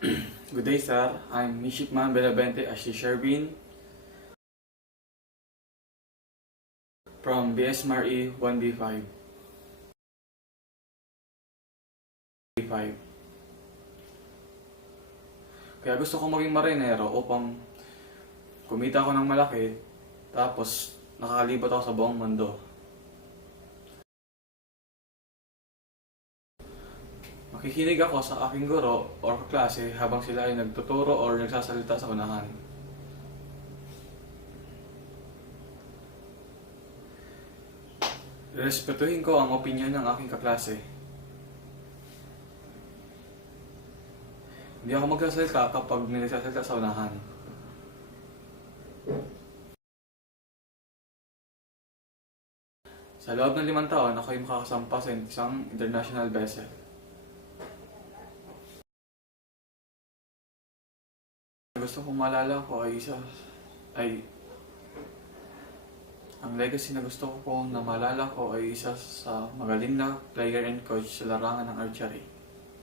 Good day, sir. I'm Midshipman Belavente Ashley Sherbin from BSMRE 1B5. Kaya gusto ko maging marinero upang kumita ako ng malaki, tapos nakakalibot ako sa buong mundo. Makikinig ako sa aking guro o klase habang sila ay nagtuturo o nagsasalita sa unahan. Respetuhin ko ang opinyon ng aking kaklase. Hindi ako magsasalita kapag nagsasalita sa unahan. Sa loob ng 5 taon, ako ay makakasampa sa isang international vessel. Gusto kong maalala ko ay ang legacy na gusto ko pong na maalala ko ay isa sa magaling na player and coach sa larangan ng archery.